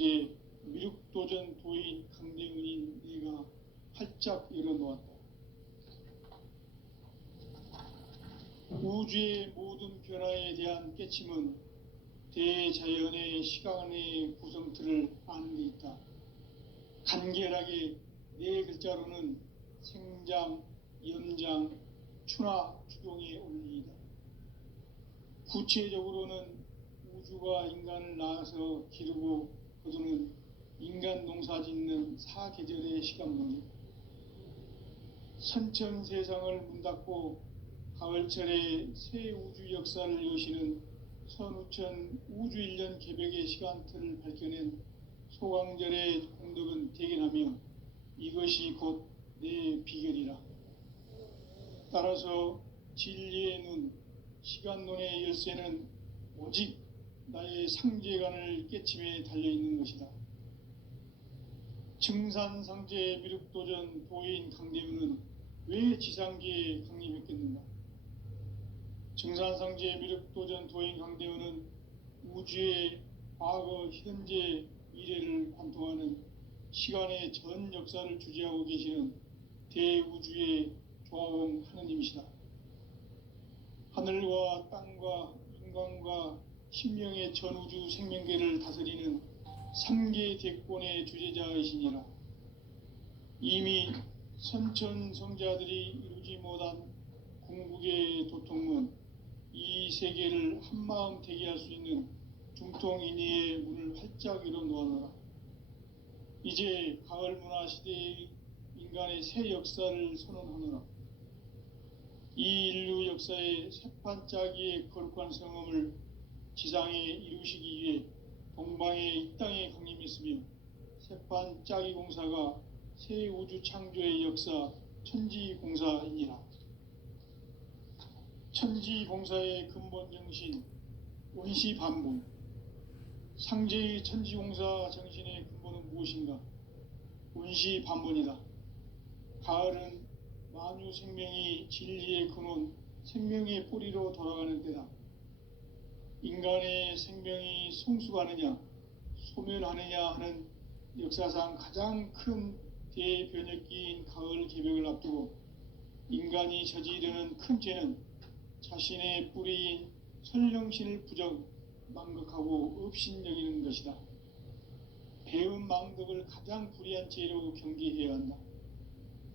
지상계 미륵도전 도인 강대훈인 내가 활짝 열어놓았다. 우주의 모든 변화에 대한 깨침은 대자연의 시간의 구성틀을 아는 데 있다. 간결하게 네 글자로는 생장, 연장, 추나 추동의 원리이다. 구체적으로는 우주가 인간을 낳아서 기르고 거두는 인간 농사 짓는 사계절의 시간론이다. 선천 세상을 문 닫고 가을철에 새 우주 역사를 여시는 선우천 우주 1년 개벽의 시간틀을 밝혀낸 소강절의 공덕은 대견하며 이것이 곧 내 비결이라. 따라서 진리의 눈, 시간론의 열쇠는 오직 나의 상제관을 깨침에 달려있는 것이다. 증산상제 미륵도전 도인 강대훈은 왜 지상계에 강림했겠는가? 증산상제 미륵도전 도인 강대훈은 우주의 과거, 현재, 미래를 관통하는 시간의 전 역사를 주재하고 계시는 대우주의 조화원 하느님이시다. 하늘과 땅과 인간과 신명의 전우주 생명계를 다스리는 3계 대권의 주재자이시니라. 이미 선천성자들이 이루지 못한 궁극의 도통은 이 세계를 한마음 되게 할 수 있는 중통인의의 문을 활짝 열어놓아노라. 이제 가을 문화 시대의 인간의 새 역사를 선언하노라. 이 인류 역사의 새판짜기의 거룩한 성음을 지상에 이루시기 위해 동방의 이 땅에 강림했으며 새판짜기 공사가 새 우주 창조의 역사 천지공사이니라. 천지공사의 근본 정신 원시반본. 상제의 천지공사 정신의 근본은 무엇인가? 원시반본이다. 가을은 만유 생명이 진리의 근원, 생명의 뿌리로 돌아가는 때다. 인간의 생명이 성숙하느냐, 소멸하느냐 하는 역사상 가장 큰 대변혁기인 가을 개벽을 앞두고 인간이 저지르는 큰 죄는 자신의 뿌리인 설령신을 부정, 망극하고 업신여기는 것이다. 배음 망덕을 가장 불의한 죄로 경계해야 한다.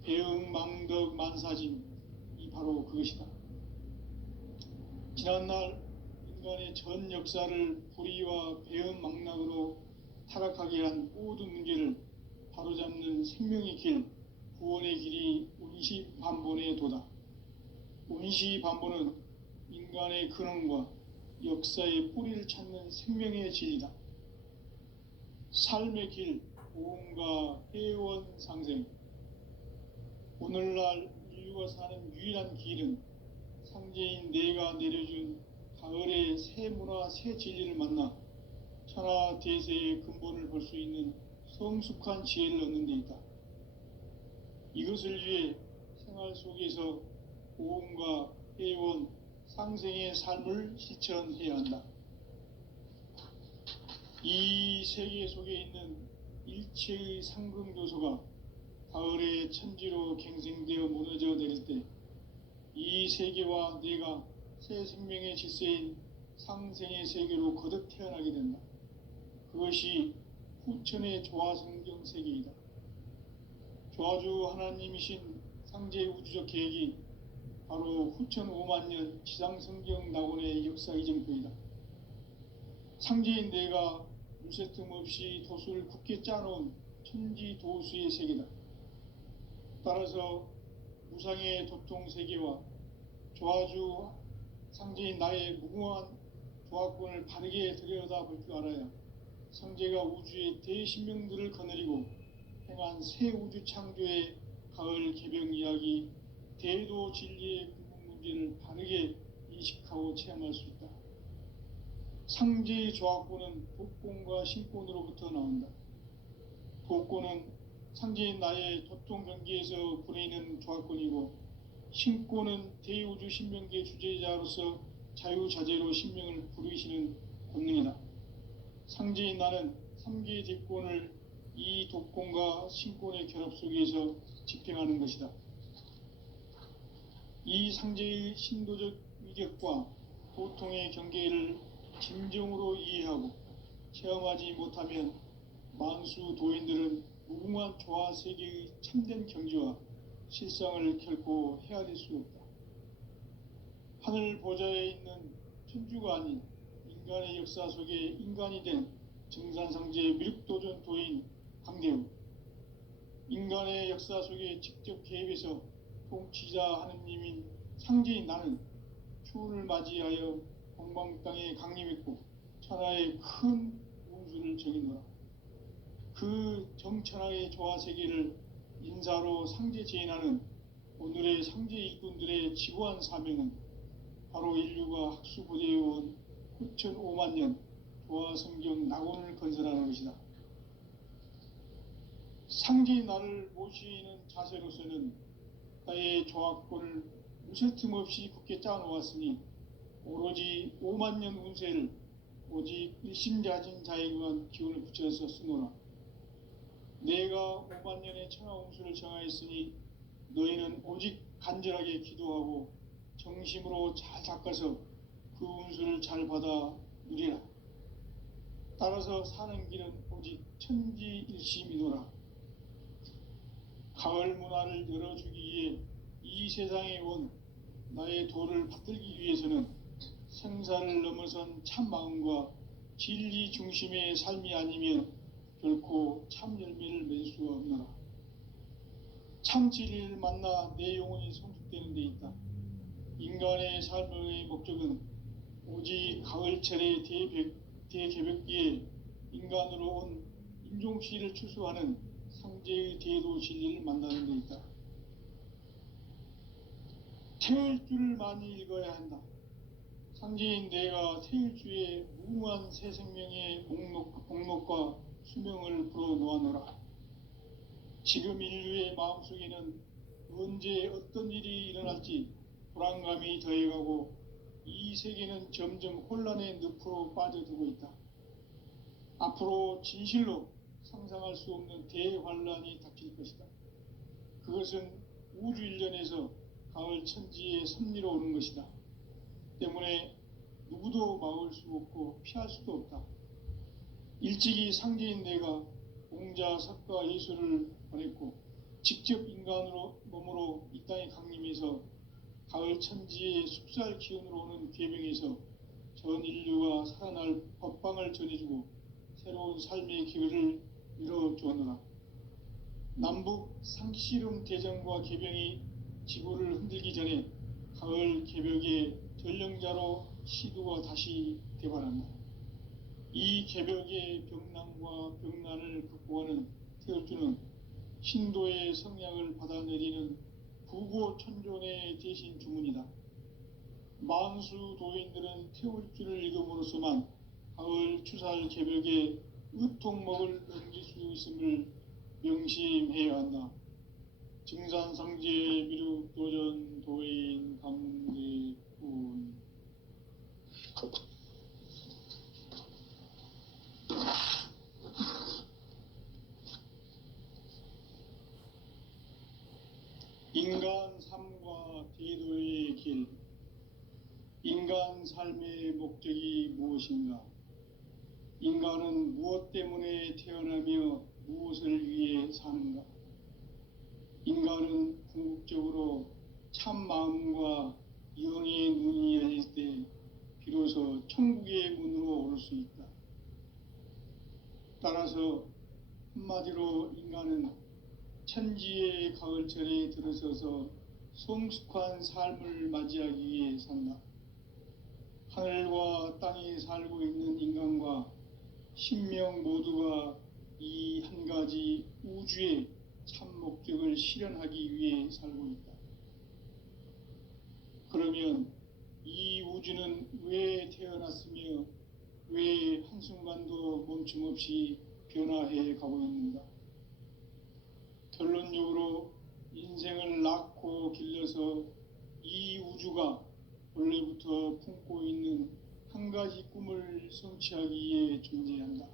배음 망덕 만사짐이 바로 그것이다. 지난날 인간의 전 역사를 불의와 배음 망락으로 타락하게 한 모든 문제를 바로잡는 생명의 길, 구원의 길이 원시반본의 도다. 원시반본은 인간의 근원과 역사의 뿌리를 찾는 생명의 진리다. 삶의 길, 보험과 회원 상생. 오늘날 인류가 사는 유일한 길은 상제인 내가 내려준 가을의 새 문화, 새 진리를 만나 천하 대세의 근본을 볼 수 있는 성숙한 지혜를 얻는 데 있다. 이것을 위해 생활 속에서 보험과 회원, 상생의 삶을 실천해야 한다. 이 세계 속에 있는 일체의 상금교소가 가을의 천지로 갱생되어 무너져 내릴 때 이 세계와 내가 새 생명의 질서인 상생의 세계로 거듭 태어나게 된다. 그것이 후천의 조화성경 세계이다. 조화주 하나님이신 상제의 우주적 계획이 바로 후천 5만년 지상성경 낙원의 역사 이정표이다. 상제인 내가 물새틈 없이 도수를 굳게 짜놓은 천지도수의 세계다. 따라서 무상의 도통 세계와 조화주 상제인 나의 무궁한 조화권을 바르게 들여다볼 줄 알아야 상제가 우주의 대신명들을 거느리고 행한 새 우주 창조의 가을 개벽 이야기, 대도 진리의 궁극 문제를 바르게 인식하고 체험할 수 있다. 상제의 조화권은 도권과 신권으로부터 나온다. 도권은 상제인 나의 도통 경계에서 부리는 조화권이고, 신권은 대우주 신명계 주제자로서 자유자재로 신명을 부르시는 권능이다. 상제인 나는 3개 대권을 이 독권과 신권의 결합 속에서 집행하는 것이다. 이 상제의 신도적 위격과 고통의 경계를 진정으로 이해하고 체험하지 못하면 만수 도인들은 무궁한 조화 세계의 참된 경지와 실상을 결코 헤아릴 수 없다. 하늘 보좌에 있는 천주가 아닌 인간의 역사 속에 인간이 된 정산상제 미륵도전 도인 강대우, 인간의 역사 속에 직접 개입해서 통치자 하느님인 상제인 나는 추운을 맞이하여 동방 땅에 강림했고 천하의 큰 운수를 정의노라. 그 정천하의 조화 세계를 인사로 상제 제인하는 오늘의 상제 일꾼들의 지구한 사명은 바로 인류가 학수고대해온 9,500만 년 조화 성경 낙원을 건설하는 것이다. 상제의 나를 모시는 자세로서는 나의 조화권을 무쇠 틈 없이 굳게 짜놓았으니 오로지 5만 년 운세를 오직 일심자진 자에게만 기운을 붙여서 쓰노라. 내가 5만 년의 천하 운수를 정하였으니 너희는 오직 간절하게 기도하고 정심으로 잘 닦아서 그 운수를 잘 받아 누리라. 따라서 사는 길은 오직 천지일심이노라. 가을 문화를 열어주기 위해 이 세상에 온 나의 도를 받들기 위해서는 생사를 넘어선 참 마음과 진리 중심의 삶이 아니면 결코 참 열매를 맺을 수가 없노라. 참 진리를 만나 내 영혼이 성숙되는 데 있다. 인간의 삶의 목적은 오직 가을철의 대개벽기에 인간으로 온 인종시를 추수하는 상제의 대도 진리를 만나는 데 있다. 태일주를 많이 읽어야 한다. 상제인 내가 태일주의 무궁한 새 생명의 목록과 수명을 불어놓아노라. 지금 인류의 마음속에는 언제 어떤 일이 일어날지 불안감이 더해가고 이 세계는 점점 혼란의 늪으로 빠져들고 있다. 앞으로 진실로 상상할 수 없는 대환란이 닥칠 것이다. 그것은 우주 일련에서 가을 천지의 섭리로 오는 것이다. 때문에 누구도 막을 수 없고 피할 수도 없다. 일찍이 상제인 내가 공자, 석가, 예수를 보냈고 직접 인간으로 몸으로 이 땅에 강림해서 가을 천지의 숲살 기운으로 오는 계명에서 전 인류가 살아날 법방을 전해주고 새로운 삶의 기회를 열어주었노라. 남북 상씨름 대전과 개병이 지구를 흔들기 전에 가을 개벽의 전령자로 시두가 다시 개발한다. 이 개벽의 병난과 병난을 극복하는 태울주는 신도의 성량을 받아내리는 부고천존의 대신 주문이다. 만수 도인들은 태울주를 읽음으로써만 가을 추살 개벽에 의통목을 넘길 수 있음을 명심해야 한다. 증산상제 미륵도전 도인 강대군. 인간 삶과 대도의 길. 인간 삶의 목적이 무엇인가? 인간은 무엇 때문에 태어나며 무엇을 위해 사는가? 인간은 궁극적으로 참 마음과 영의 눈이 열릴 때 비로소 천국의 문으로 오를 수 있다. 따라서 한마디로 인간은 천지의 가을철에 들어서서 성숙한 삶을 맞이하기 위해 산다. 하늘과 땅에 살고 있는 인간과 신명 모두가 이 한 가지 우주의 참 목적을 실현하기 위해 살고 있다. 그러면 이 우주는 왜 태어났으며 왜 한순간도 멈춤없이 변화해 가고 있는가? 결론적으로 인생을 낳고 길러서 이 우주가 원래부터 품고 있는 한 가지 꿈을 성취하기 위해 존재한다.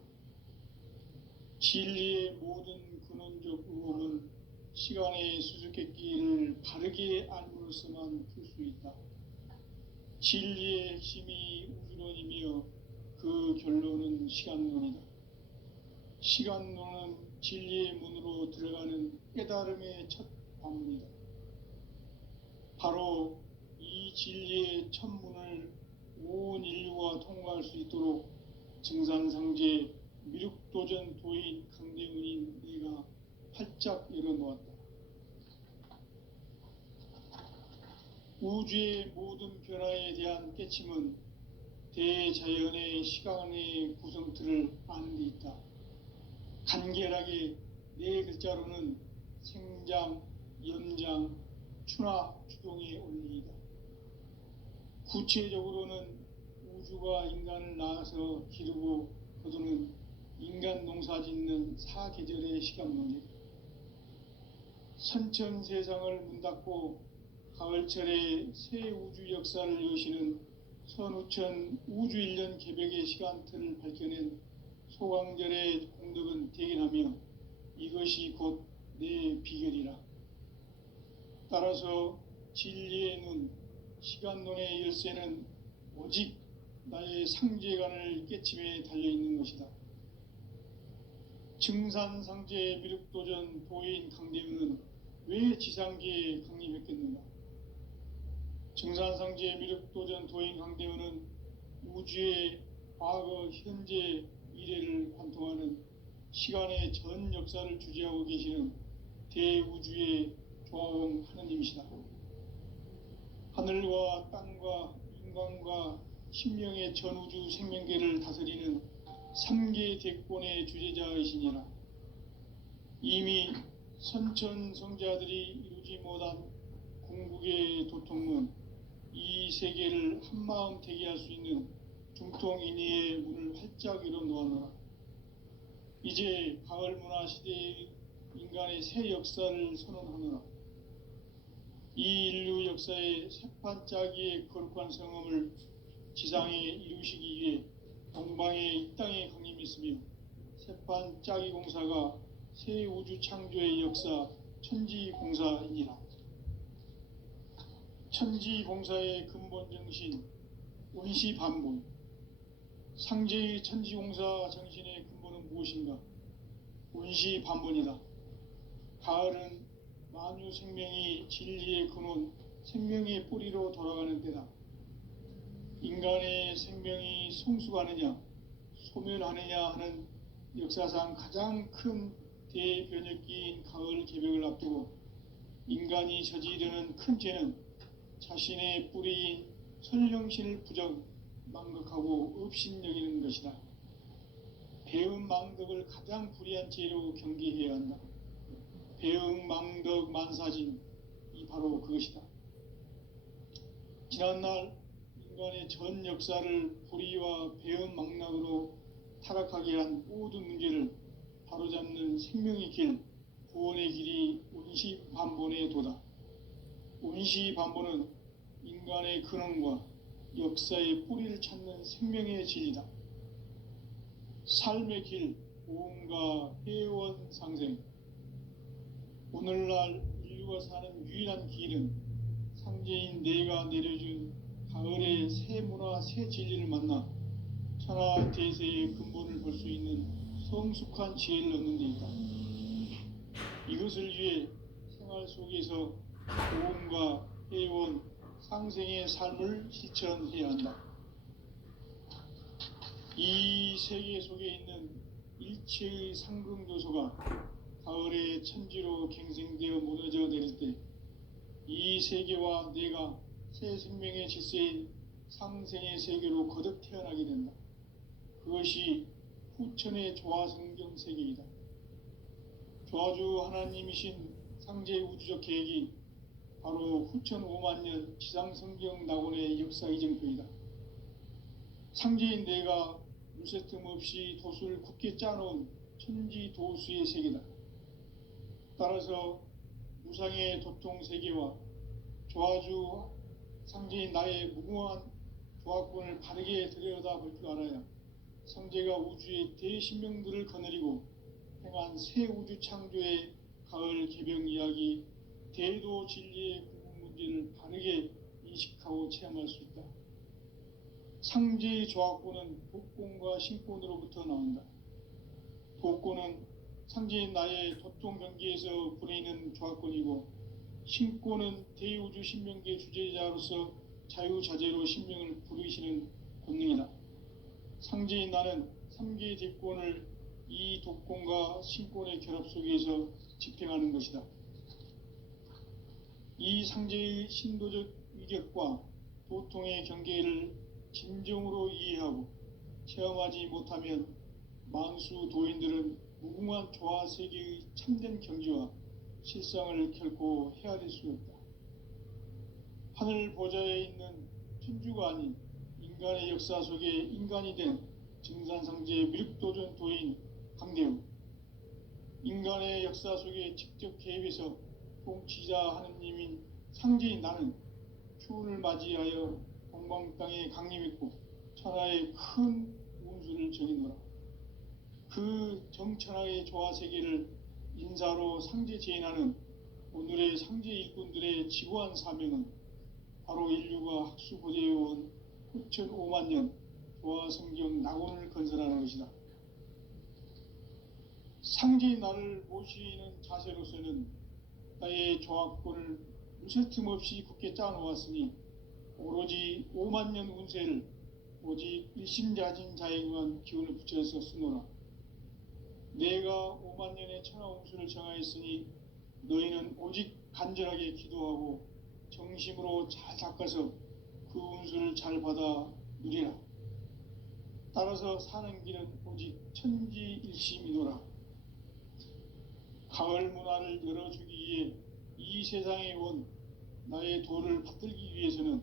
진리의 모든 근원적 의혹은 시간의 수수께끼를 바르게 알므로써만 풀 수 있다. 진리의 핵심이 우주론이며 그 결론은 시간론이다. 시간론은 진리의 문으로 들어가는 깨달음의 첫 관문이다. 바로 이 진리의 첫 문을 온 인류가 통과할 수 있도록 증산상제 미륵도전 도인 강대훈인 내가 활짝 열어놓았다. 우주의 모든 변화에 대한 깨침은 대자연의 시간의 구성틀을 아는 데 있다. 간결하게 네 글자로는 생장, 연장, 추나 추동의 원리이다. 구체적으로는 우주가 인간을 낳아서 기르고 거두는 인간 농사 짓는 사계절의 시간론이다. 선천 세상을 문 닫고 가을철에 새 우주 역사를 여시는 선우천 우주 1년 개벽의 시간틀을 밝혀낸 소강절의 공덕은 대견하며 이것이 곧 내 비결이라. 따라서 진리의 눈, 시간론의 열쇠는 오직 나의 상제관을 깨침에 달려있는 것이다. 증산상제 미륵도전 도인 강대훈은 왜 지상계에 강림했겠는가? 증산상제 미륵도전 도인 강대훈은 우주의 과거, 현재, 미래를 관통하는 시간의 전 역사를 주재하고 계시는 대우주의 조화원 하느님이시다. 하늘과 땅과 인간과 신명의 전우주 생명계를 다스리는 3계 대권의 주재자이시니라. 이미 선천성자들이 이루지 못한 궁극의 도통문, 이 세계를 한마음 대기할 수 있는 중통인의의 문을 활짝 열어놓아노라. 이제 가을 문화 시대의 인간의 새 역사를 선언하노라. 이 인류 역사의 새판짜기의 거룩한 성음을 지상에 이루시기 위해 동방의 이 땅에 강림했으며 새판짜기 공사가 새 우주 창조의 역사 천지공사이니라. 천지공사의 근본 정신 원시반본, 상제의 천지공사 정신의 근본은 무엇인가? 원시반본이다. 가을은 만유 생명이 진리의 근원, 생명의 뿌리로 돌아가는 때다. 인간의 생명이 성숙하느냐, 소멸하느냐 하는 역사상 가장 큰 대변혁기인 가을 개벽을 앞두고 인간이 저지르는 큰 죄는 자신의 뿌리인 설령신을 부정, 망극하고 업신여기는 것이다. 배음 망덕을 가장 불의한 죄로 경계해야 한다. 배음 망덕 만사진, 이 바로 그것이다. 지난날 인간의 전 역사를 불의와 배음 망락으로 타락하게 한 모든 문제를 바로잡는 생명의 길, 구원의 길이 원시반본의 도다. 원시반본은 인간의 근원과 역사의 뿌리를 찾는 생명의 진리다. 삶의 길, 보험과 회원 상생. 오늘날 인류가 사는 유일한 길은 상제인 내가 내려준 가을의 새 문화, 새 진리를 만나 천하 대세의 근본을 볼 수 있는 성숙한 지혜를 얻는 데 있다. 이것을 위해 생활 속에서 보험과 회원, 상생의 삶을 실천해야 한다. 이 세계 속에 있는 일체의 상승조소가 가을의 천지로 갱생되어 무너져 내릴 때 이 세계와 내가 새 생명의 질서인 상생의 세계로 거듭 태어나게 된다. 그것이 후천의 조화성경 세계이다. 조화주 하나님이신 상제 우주적 계획이 바로 후천 5만 년 지상성경 낙원의 역사 이정표이다. 상제인 내가 물새 틈 없이 도수를 굳게 짜놓은 천지 도수의 세계다. 따라서 무상의 도통 세계와 조화주 상제인 나의 무궁한 조화권을 바르게 들여다볼 줄 알아야 상제가 우주의 대신명들을 거느리고 새 우주 창조의 가을 개병 이야기, 대도 진리의 구분 문제를 바르게 인식하고 체험할 수 있다. 상제의 조합권은 복권과 신권으로부터 나온다. 복권은 상제인 나의 도통 경계에서 부리는 조합권이고, 신권은 대우주 신명계 주제자로서 자유자재로 신명을 부르시는 권능이다. 상제인 나는 3개의 대권을 이 독권과 신권의 결합 속에서 집행하는 것이다. 이 상제의 신도적 위격과 도통의 경계를 진정으로 이해하고 체험하지 못하면 만수 도인들은 무궁한 조화 세계의 참된 경지와 실상을 결코 헤아릴 수 없다. 하늘 보좌에 있는 천주가 아닌 인간의 역사 속에 인간이 된 증산상제 미륵도전 도인 강대우, 인간의 역사 속에 직접 개입해서 통치자 하느님인 상제인 나는 추운을 맞이하여 동방 땅에 강림했고 천하의 큰 운수를 정해놓으라. 그 정천하의 조화세계를 인사로 상제 제인하는 오늘의 상제 일꾼들의 지고한 사명은 바로 인류가 학수고대해온 9,500만 년 조화성경 낙원을 건설하는 것이다. 상제인 나를 모시는 자세로서는 나의 조합권을 무쇠틈 없이 굳게 짜놓았으니 오로지 5만 년 운세를 오직 일심자진 자에게만 기운을 붙여서 쓰노라. 내가 5만 년의 천하 운수를 정하였으니 너희는 오직 간절하게 기도하고 정심으로 잘 닦아서 그 운수를 잘 받아 누리라. 따라서 사는 길은 오직 천지일심이노라. 가을 문화를 열어주기 위해 이 세상에 온 나의 도를 받들기 위해서는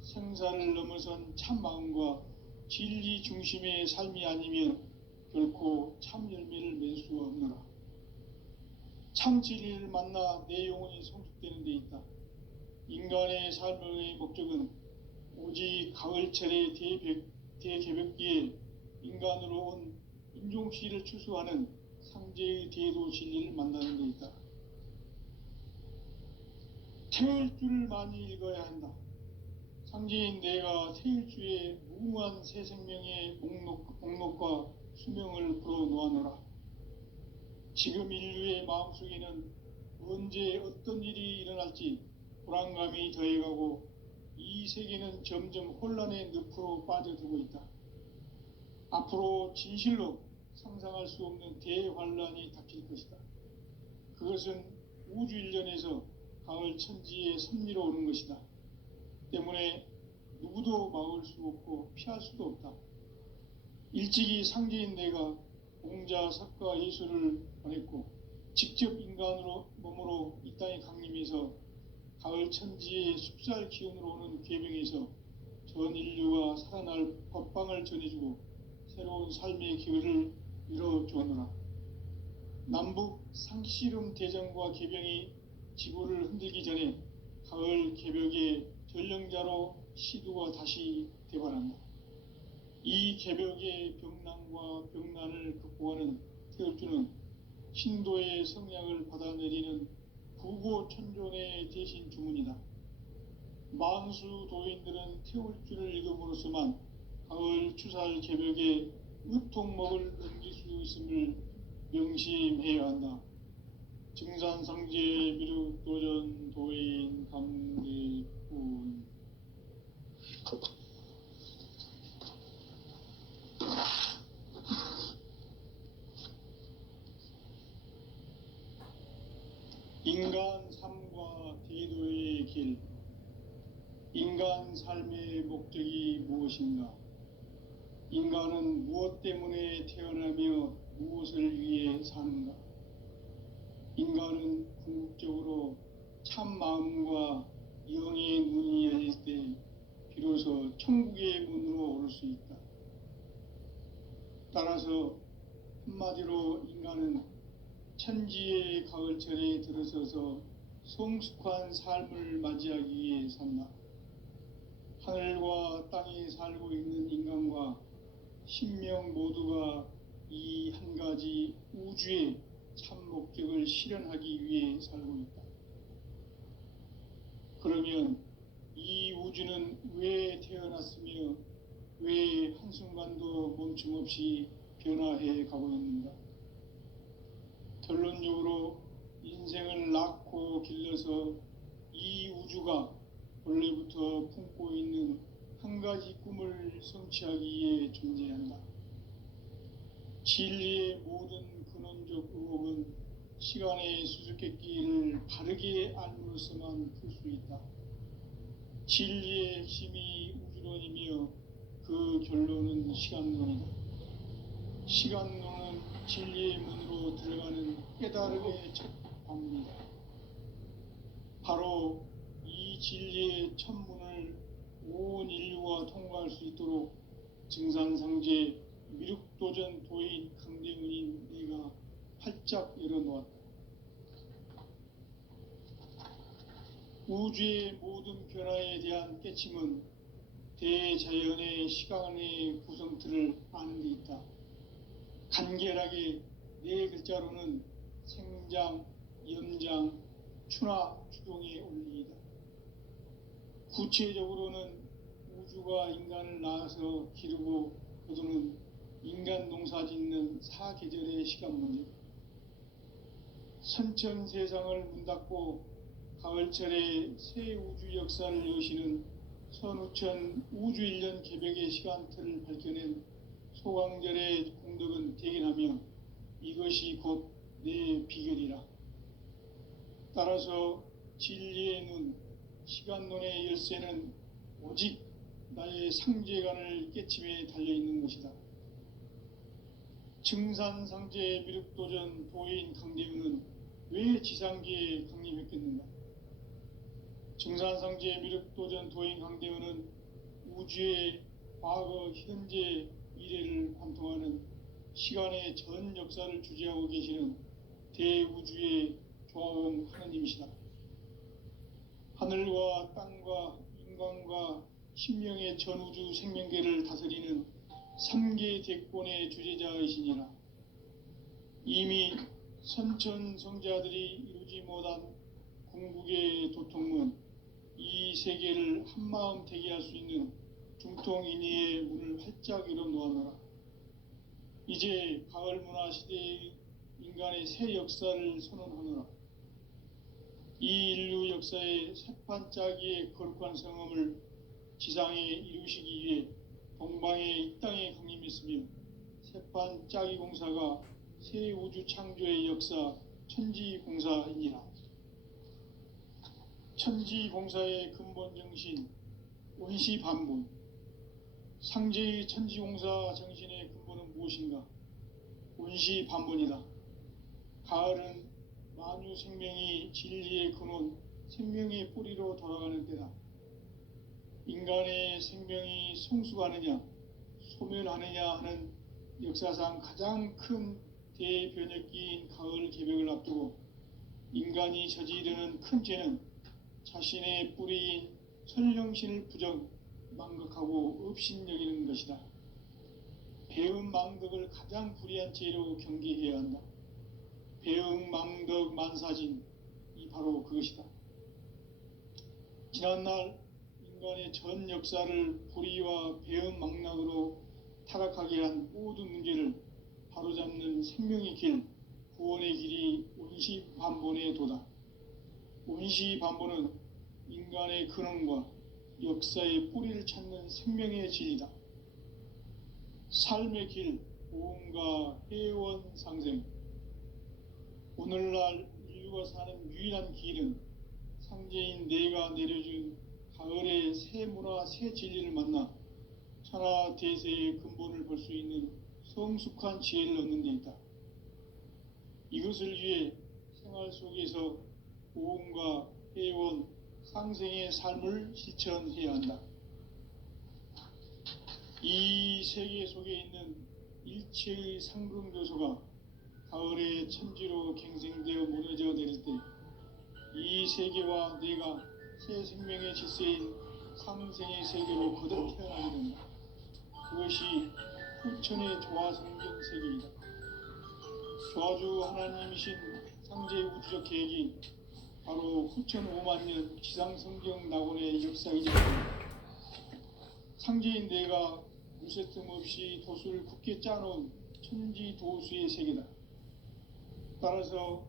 생사를 넘어선 참 마음과 진리 중심의 삶이 아니면 결코 참 열매를 맺을 수 없노라. 참 진리를 만나 내 영혼이 성숙되는 데 있다. 인간의 삶의 목적은 오직 가을철의 대개벽기에 인간으로 온 인종시를 추수하는 상제의 대도 진리를 만나는 데 있다. 태일주를 많이 읽어야 한다. 상제인 내가 태일주의 무궁한 새 생명의 목록과 수명을 풀어놓아노라. 지금 인류의 마음속에는 언제 어떤 일이 일어날지 불안감이 더해가고 이 세계는 점점 혼란의 늪으로 빠져들고 있다. 앞으로 진실로 상상할 수 없는 대환란이 닥칠 것이다. 그것은 우주 일련에서 가을 천지의 섭리로 오는 것이다. 때문에 누구도 막을 수 없고 피할 수도 없다. 일찍이 상제인 내가 공자, 석가, 예수를 보냈고 직접 인간으로 몸으로 이 땅에 강림해서 가을 천지의 숲살 기운으로 오는 계병에서 전 인류가 살아날 법방을 전해주고 새로운 삶의 기회를 이뤄주었노라. 남북 상씨름 대전과 계병이 지구를 흔들기 전에 가을 개벽의 전령자로 시두가 다시 대발한다. 이 개벽의 병난과 병난을 극복하는 태울주는 신도의 성량을 받아내리는 부고천존의 대신 주문이다. 만수 도인들은 태울주를 읽음으로써만 가을 추살 개벽의 의통목을 넘길 수 있음을 명심해야 한다. 증산상제 미륵도전 도인 감대군. 인간 삶과 대도의 길. 인간 삶의 목적이 무엇인가? 인간은 무엇 때문에 태어나며 무엇을 위해 사는가? 인간은 궁극적으로 참 마음과 영의 문이 열릴 때 비로소 천국의 문으로 오를 수 있다. 따라서 한마디로 인간은 천지의 가을철에 들어서서 성숙한 삶을 맞이하기 위해 산다. 하늘과 땅에 살고 있는 인간과 신명 모두가 이 한 가지 우주의 참 목적을 실현하기 위해 살고 있다. 그러면 이 우주는 왜 태어났으며 왜 한순간도 멈춤 없이 변화해 가고 있는가? 결론적으로 인생을 낳고 길러서 이 우주가 원래부터 품고 있는 한 가지 꿈을 성취하기 위해 존재한다. 진리의 모든 근원적 의혹은 시간의 수수께끼를 바르게 알므로서만 풀 수 있다. 진리의 핵심이 우주론이며 그 결론은 시간론이다. 시간론은 진리의 문으로 들어가는 깨달음의 첫 관문이다. 바로 이 진리의 첫 문을 온 인류가 통과할 수 있도록 증산상제 미륵도전 도인 강대문인 내가 활짝 열어놓았다. 우주의 모든 변화에 대한 깨침은 대자연의 시간의 구성틀을 아는 데 있다. 간결하게 네 글자로는 생장, 연장, 추나 추동의 원리이다. 구체적으로는 우주가 인간을 낳아서 기르고 거두는 인간 농사 짓는 사계절의 시간 문제다. 선천 세상을 문 닫고 가을철에 새 우주 역사를 여시는 선우천 우주 1년 개백의 시간틀을 밝혀낸 소강절의 공덕은 대견하며 이것이 곧 내 비결이라. 따라서 진리의 눈, 시간론의 열쇠는 오직 나의 상제관을 깨침에 달려있는 것이다. 증산상제 미륵도전 도인 강대문은 왜 지상계에 강림했겠는가? 증산상제 미륵도전 도인 강대문은 우주의 과거, 현재, 미래를 관통하는 시간의 전 역사를 주재하고 계시는 대우주의 조화원 하느님이시다. 하늘과 땅과 인간과 신명의 전우주 생명계를 다스리는 3계 대권의 주재자이시니라. 이미 선천성자들이 이루지 못한 궁극의 도통문, 이 세계를 한마음 되게 할 수 있는 중통인의의 문을 활짝 열어놓아노라. 이제 가을 문화 시대의 인간의 새 역사를 선언하노라. 이 인류 역사의 새판짜기의 거룩한 성험을 지상에 이루시기 위해 동방의 이 땅에 강림했으며 새판짜기 공사가 새 우주 창조의 역사 천지공사이니라. 천지공사의 근본 정신 원시반분, 상제의 천지공사 정신의 근본은 무엇인가? 원시반분이다. 가을은 만유 생명이 진리의 근원, 생명의 뿌리로 돌아가는 때다. 인간의 생명이 성숙하느냐, 소멸하느냐 하는 역사상 가장 큰 대변혁기인 가을 개벽을 앞두고 인간이 저지르는 큰 죄는 자신의 뿌리인 설령신을 부정, 망극하고 업신여기는 것이다. 배음 망덕을 가장 불의한 죄로 경계해야 한다. 배음 망덕 만사진, 이 바로 그것이다. 지난날 인간의 전 역사를 불의와 배음 망락으로 타락하게 한 모든 문제를 바로잡는 생명의 길, 구원의 길이 원시반본의 도다. 원시반본은 인간의 근원과 역사의 뿌리를 찾는 생명의 진리다. 삶의 길, 보험과 회원 상생. 오늘날 인류가 사는 유일한 길은 상제인 내가 내려준 가을의 새 문화, 새 진리를 만나 천하 대세의 근본을 볼 수 있는 성숙한 지혜를 얻는 데 있다. 이것을 위해 생활 속에서 보험과 회원, 상생의 삶을 실천해야 한다. 이 세계 속에 있는 일체의 상승교소가 가을의 천지로 갱생되어 무너져 내릴 때 이 세계와 내가 새 생명의 질서인 상생의 세계로 거듭 태어나게 된다. 그것이 후천의 조화성경 세계이다. 조아주 하나님이신 상제의 우주적 계획이 바로 9,500만 년 지상성경 낙원의 역사이자 상제인 내가 무쇠틈 없이 도수를 굳게 짜놓은 천지도수의 세계다. 따라서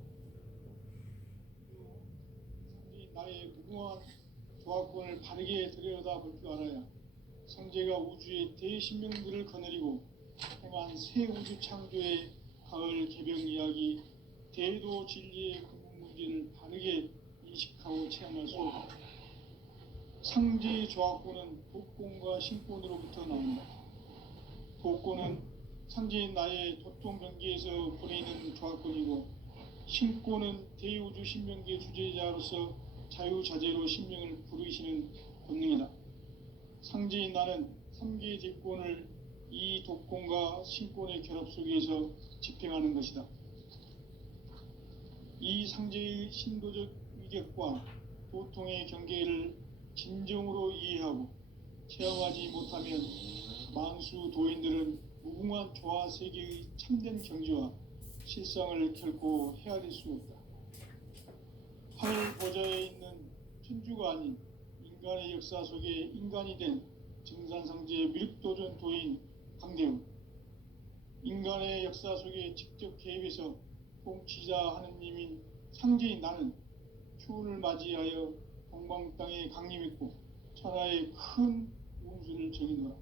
상제인 나의 무궁한 조합권을 바르게 들여다볼 줄 알아야 상제가 우주의 대신명들을 거느리고 행한 새 우주 창조의 가을 개벽 이야기, 대도 진리의 근본 문제를 바르게 인식하고 체험할 수 있다. 상제의 조합권은 독권과 신권으로부터 나온다. 독권은 상제인 나의 도통 경계에서 보내는 조합권이고, 신권은 대우주 신명계 주제자로서 자유자재로 신명을 부르시는 권능이다. 상제인 나는 3개의 대권을 이 독권과 신권의 결합 속에서 집행하는 것이다. 이 상제의 신도적 위격과 도통의 경계를 진정으로 이해하고 체험하지 못하면 만수 도인들은 무궁한 조화 세계의 참된 경지와 실상을 결코 헤아릴 수 없다. 하늘 보좌에 있는 천주가 아닌 인간의 역사 속에 인간이 된 증산상제의 미륵도전 도인 강대우, 인간의 역사 속에 직접 개입해서 통치자 하느님인 상제인 나는 추운을 맞이하여 동방 땅에 강림했고 천하의 큰 운수를 정의노라.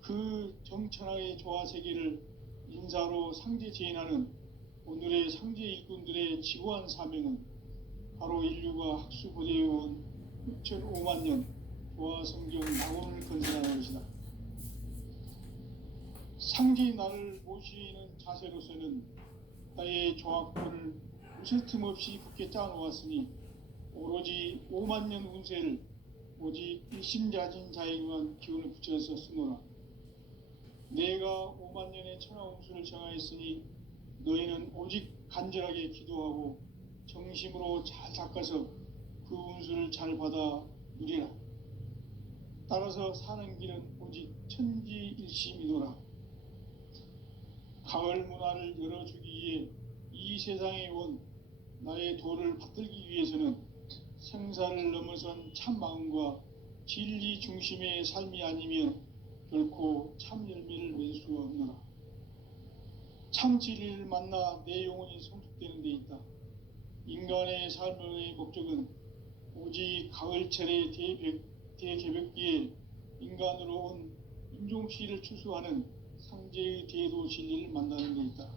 그 정천하의 조화 세계를 인사로 상제 제인하는 오늘의 상제 일꾼들의 지고한 사명은 바로 인류가 학수고대해온 6,500만 년 조화 성경 낙원을 건설하는 것이다. 상제인 나를 모시는 자세로서는 나의 조합권을 무슨 틈 없이 굳게 짜놓았으니 오로지 5만 년 운세를 오직 일심자진 자에게만 기운을 붙여서 쓰노라. 내가 5만 년의 천하 운수를 정하였으니 너희는 오직 간절하게 기도하고 정심으로 잘 닦아서 그 운수를 잘 받아 누리라. 따라서 사는 길은 오직 천지일심이노라. 가을 문화를 열어주기 위해 이 세상에 온 나의 도를 받들기 위해서는 생사를 넘어선 참 마음과 진리 중심의 삶이 아니면 결코 참 열매를 맺을 수 없노라. 참 진리를 만나 내 영혼이 성숙되는 데 있다. 인간의 삶의 목적은 오직 가을철의 대개벽기에 인간으로 온 인종씨를 추수하는 상제의 대도 진리를 만나는 데 있다.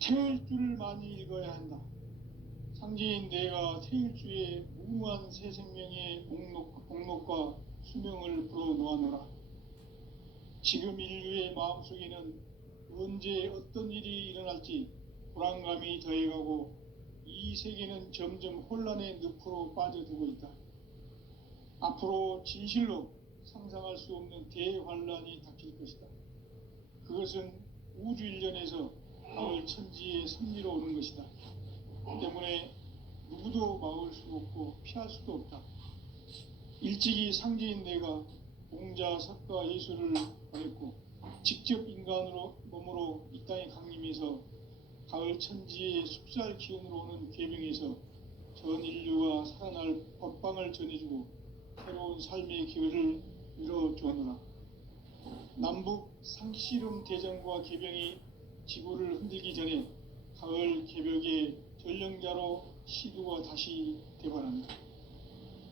태일주를 많이 읽어야 한다. 상제인 내가 태일주의 무궁한 새 생명의 목록과 수명을 불어놓아노라. 지금 인류의 마음속에는 언제 어떤 일이 일어날지 불안감이 더해가고 이 세계는 점점 혼란의 늪으로 빠져들고 있다. 앞으로 진실로 상상할 수 없는 대환란이 닥칠 것이다. 그것은 우주 일련에서 가을 천지의 섭리로 오는 것이다. 때문에 누구도 막을 수 없고 피할 수도 없다. 일찍이 상제인 내가 공자, 석가, 예수를 보냈고 직접 인간으로 몸으로 이 땅에 강림해서 가을 천지의 숲살 기운으로 오는 계명에서 전 인류가 살아날 법방을 전해주고 새로운 삶의 기회를 이뤄주었노라. 남북 상씨름 대전과 개병이 지구를 흔들기 전에 가을 개벽의 전령자로 시두가 다시 되관한다.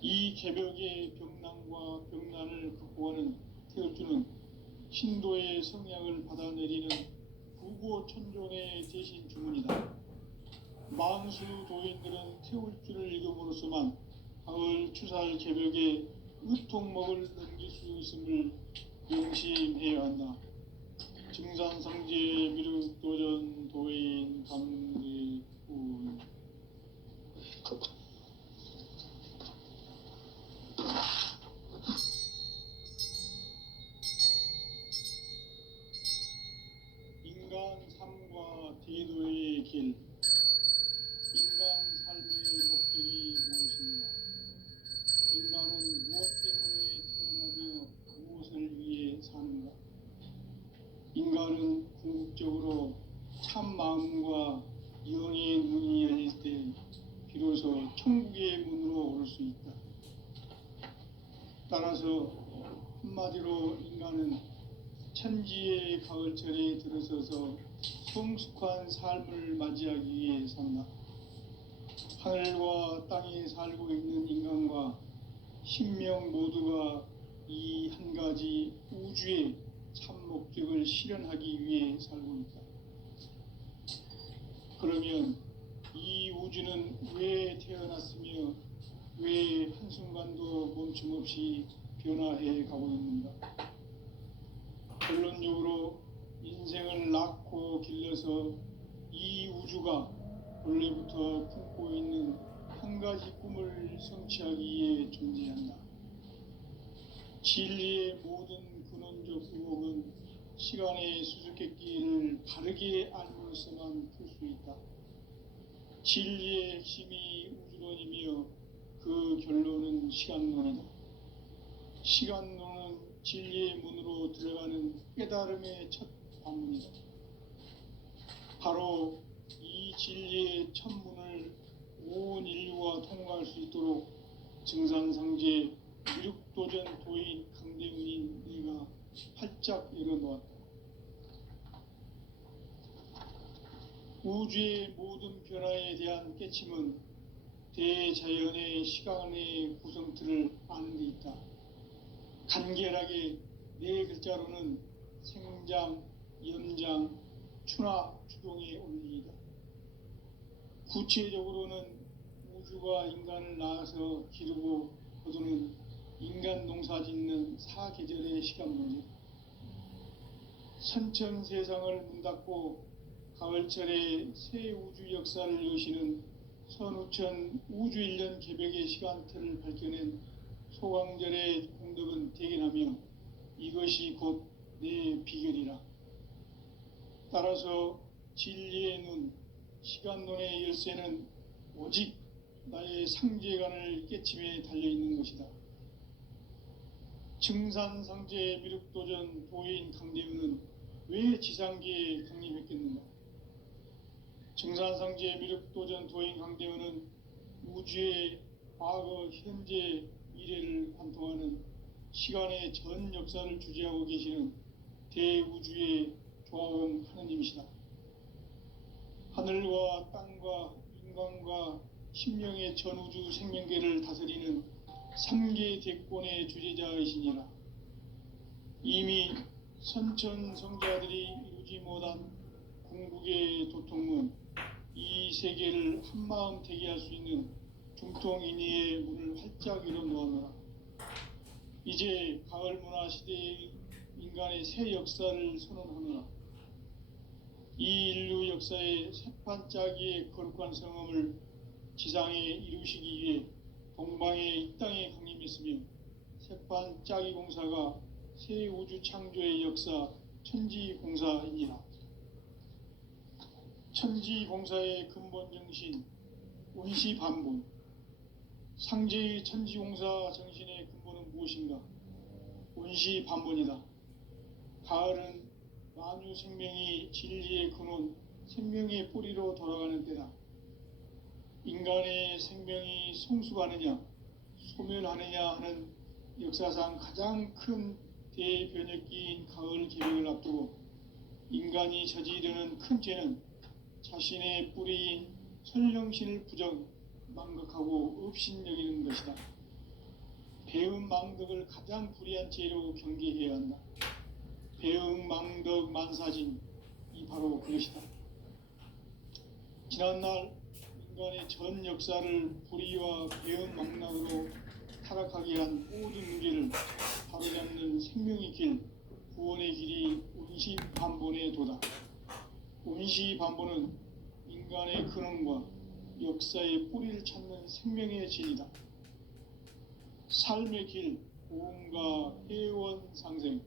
이 개벽의 병난과 병난을 극복하는 태울주는 신도의 성향을 받아내리는 부고천존의 대신 주문이다. 만수 도인들은 태울주를 읽음으로써만 가을 추살 개벽의 의통목을 넘길 수 있음을 명심해야 한다. 증산상제 미륵도전 도인 강대훈. 인간 삶과 대도의 길. 인간 삶의 목적이 무엇인가? 인간은 무엇 때문에 태어나며 무엇을 위해 사는가? 인간은 궁극 참 마음과 영의 문이 열릴 때 비로소 천국의 문으로 오를 수 있다. 따라서 한마디로 인간은 천지의 가을철에 들어서서 성숙한 삶을 맞이하기 위해 산다. 하늘과 땅에 살고 있는 인간과 신명 모두가 이 한 가지 우주의 참 목적을 실현하기 위해 살고 있다. 그러면 이 우주는 왜 태어났으며 왜 한순간도 멈춤 없이 변화해 가고 있는가? 결론적으로 인생을 낳고 길러서 이 우주가 원래부터 품고 있는 한 가지 꿈을 성취하기 위해 존재한다. 진리의 모든 근원적 의혹은 시간의 수수께끼를 바르게 알므로서만 풀 수 있다. 진리의 핵심이 우주론이며 그 결론은 시간론이다. 시간론은 진리의 문으로 들어가는 깨달음의 첫 관문이다. 바로 이 진리의 첫 문을 온 인류가 통과할 수 있도록 증산상제 미륵도전 도인 강대문인 내가 활짝 열어놓았다. 우주의 모든 변화에 대한 깨침은 대자연의 시간의 구성틀을 아는 데 있다. 간결하게 네 글자로는 생장, 연장, 추나 추동의 원리이다. 구체적으로는 우주가 인간을 낳아서 기르고 거두는 인간 농사 짓는 사계절의 시간론이다. 선천 세상을 문 닫고 가을철에 새 우주 역사를 여시는 선우천 우주 1년 개벽의 시간틀을 밝혀낸 소강절의 공덕은 대견하며 이것이 곧 내 비결이라. 따라서 진리의 눈, 시간론의 열쇠는 오직 나의 상제관을 깨침에 달려있는 것이다. 증산상제 미륵도전 도인 강대우는 왜 지상계에 강림했겠는가? 증산상제 미륵도전 도인 강대우는 우주의 과거, 현재, 미래를 관통하는 시간의 전 역사를 주재하고 계시는 대우주의 조화원 하느님이시다. 하늘과 땅과 인간과 신명의 전우주 생명계를 다스리는 3계 대권의 주재자이시니라. 이미 선천성자들이 이루지 못한 궁극의 도통문, 이 세계를 한마음 되게 할 수 있는 중통인의의 문을 활짝 열어놓았노라. 이제 가을 문화 시대의 인간의 새 역사를 선언하노라. 이 인류 역사의 새판짜기의 거룩한 성음을 지상에 이루시기 위해 동방의 이 땅에 강림했으며 새판짜기 공사가 새 우주 창조의 역사 천지공사이니라. 천지공사의 근본 정신 운시반본. 상제의 천지공사 정신의 근본은 무엇인가? 운시반본이다. 가을은 만유 생명이 진리의 근원, 생명의 뿌리로 돌아가는 때다. 인간의 생명이 성숙하느냐, 소멸하느냐 하는 역사상 가장 큰 대변혁기인 가을 개벽을 앞두고 인간이 저지르는 큰 죄는 자신의 뿌리인 설령신을 부정, 망각하고 업신여기는 것이다. 배음 망덕을 가장 불의한 죄로 경계해야 한다. 배음 망덕 만사진, 이 바로 그것이다. 지난날 인간의 전 역사를 불의와 배음 망락으로 타락하게 한 모든 문제를 바로잡는 생명의 길, 구원의 길이 운시반본의 도다. 운시반본은 인간의 근원과 역사의 뿌리를 찾는 생명의 진이다. 삶의 길, 고음과 회원 상생.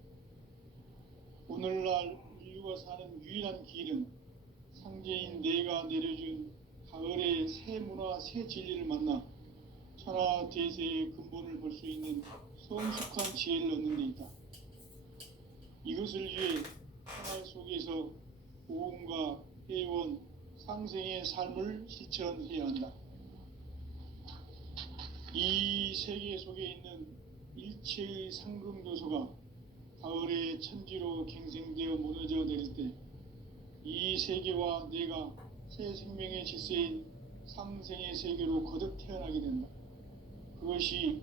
오늘날 인류가 사는 유일한 길은 상제인 내가 내려준 가을의 새 문화, 새 진리를 만나 천하 대세의 근본을 볼 수 있는 성숙한 지혜를 얻는 데 있다. 이것을 위해 생활 속에서 고음과 해온 상생의 삶을 실천해야 한다. 이 세계 속에 있는 일체의 상금 요소가 가을의 천지로 갱생되어 무너져 내릴 때 이 세계와 내가 새 생명의 질서인 상생의 세계로 거듭 태어나게 된다. 그것이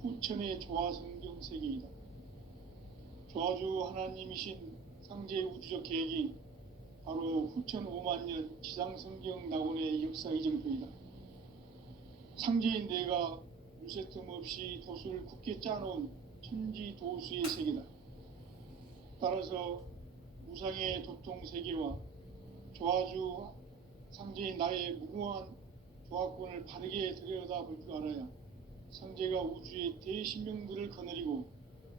후천의 조화성경 세계이다. 조화주 하나님이신 상제 우주적 계획이 바로 후천 5만 년 지상성경 낙원의 역사 이정표이다. 상제인 내가 물새 틈 없이 도수를 굳게 짜놓은 천지 도수의 세계다. 따라서 무상의 도통 세계와 조화주 상제인 나의 무궁한 조화권을 바르게 들여다볼 줄 알아야 상제가 우주의 대신명들을 거느리고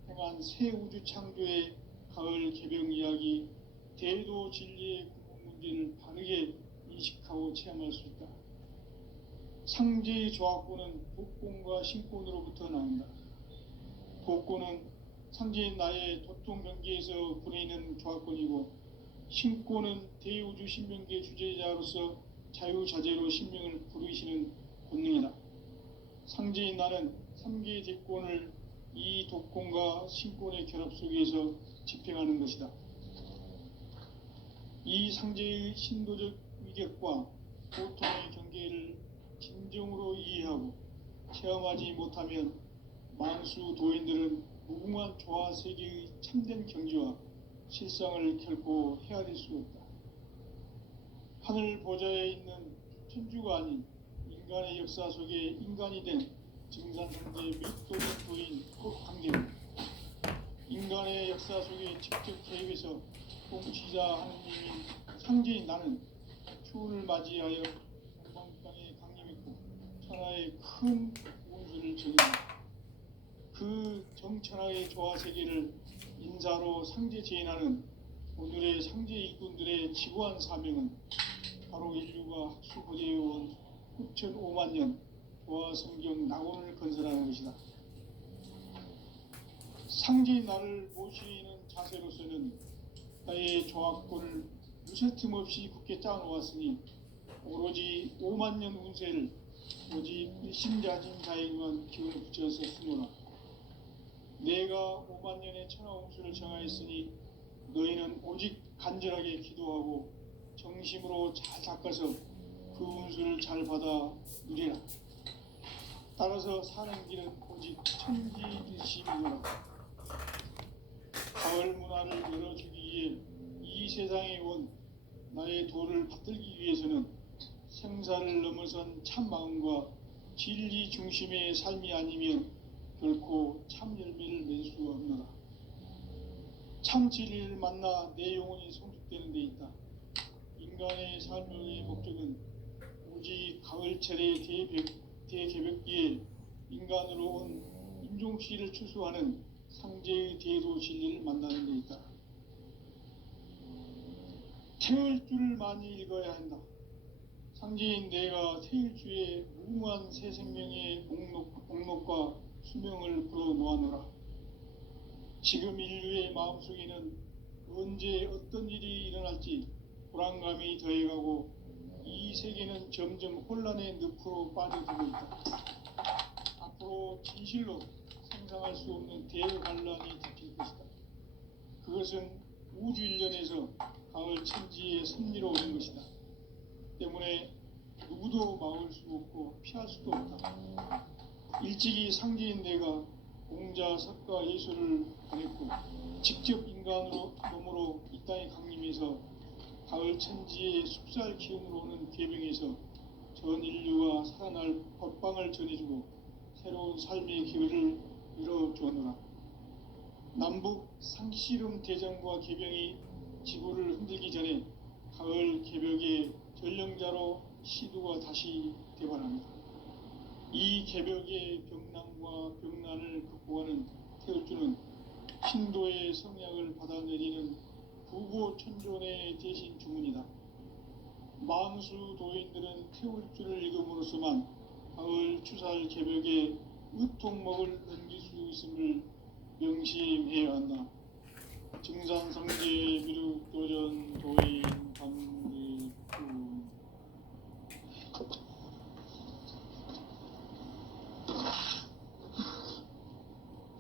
행한 새 우주 창조의 가을 개병 이야기, 대도 진리의 근본 문제를 바르게 인식하고 체험할 수 있다. 상제의 조화권은 복권과 신권으로부터 나온다. 복권은 상제인 나의 도통 경계에서 부리는 조화권이고, 신권은 대우주 신명계 주제자로서 자유자재로 신명을 부르시는 본능이다. 상제인 나는 3개의 대권을 이 독권과 신권의 결합 속에서 집행하는 것이다. 이 상제의 신도적 위격과 고통의 경계를 진정으로 이해하고 체험하지 못하면 만수 도인들은 무궁한 조화 세계의 참된 경지와 실상을 결코 헤아릴 수 없다. 하늘 보좌에 있는 천주가 아닌 인간의 역사 속에 인간이 된 증산상제 및 도전 도인 관계는 인간의 역사 속에 직접 개입해서 통치자 하느님인 상제인 나는 추운을 맞이하여 동방 땅에 강림했고 천하의 큰 운수를 전한다. 그 정천하의 조화 세계를 인사로 상제 제인하는 오늘의 상제 일꾼들의 지구한 사명은 바로 인류가 학수고대해온 후천 5만 년 조화 성경 낙원을 건설하는 것이다. 상제인 나를 모시는 자세로서는 나의 조화권을 무쇠틈 없이 굳게 짜놓았으니 오로지 5만 년 운세를 오직 일심자진 자에게만 기운을 붙여서 쓰노라. 내가 5만 년의 천하 운수를 정하였으니 너희는 오직 간절하게 기도하고 정심으로 잘 닦아서 그 운수를 잘 받아 누리라. 따라서 사는 길은 오직 천지일심이노라. 가을 문화를 열어주기 위해 이 세상에 온 나의 도를 받들기 위해서는 생사를 넘어선 참 마음과 진리 중심의 삶이 아니면 결코 참 열매를 맺을 수 없노라. 참 진리를 만나 내 영혼이 성숙되는 데 있다. 인간의 삶의 목적은 오직 가을철의 대개벽기에 인간으로 온 인종시를 추수하는 상제의 대도 진리를 만나는 데 있다. 태을주를 많이 읽어야 한다. 상제인 내가 태일주의 무궁한 새 생명의 목록과 수명을 불어놓아노라. 지금 인류의 마음속에는 언제 어떤 일이 일어날지 불안감이 더해가고 이 세계는 점점 혼란의 늪으로 빠져들고 있다. 앞으로 진실로 상상할 수 없는 대반란이 닥칠 것이다. 그것은 우주 일련에서 가을 천지의 섭리로 오는 것이다. 때문에 누구도 막을 수 없고 피할 수도 없다. 일찍이 상제인 내가 공자, 석가, 예술을 보냈고 직접 인간으로 몸으로 이 땅에 강림해서 가을 천지의 숲살 기운으로 오는 괴병에서 전 인류가 살아날 법방을 전해주고 새로운 삶의 기회를 열어주었노라. 남북 상씨름 대전과 개병이 지구를 흔들기 전에 가을 개벽의 전령자로 시두가 다시 대발합니다. 이 개벽의 병난과 병난을 극복하는 태을주는 신도의 성약을 받아내리는 부고천존의 대신 주문이다. 만수 도인들은 태울주를 읽음으로써만 가을 추살 개벽의 의통목을 넘길 수 있음을 명심해야 한다. 증산성제 미륵도전 도인 감리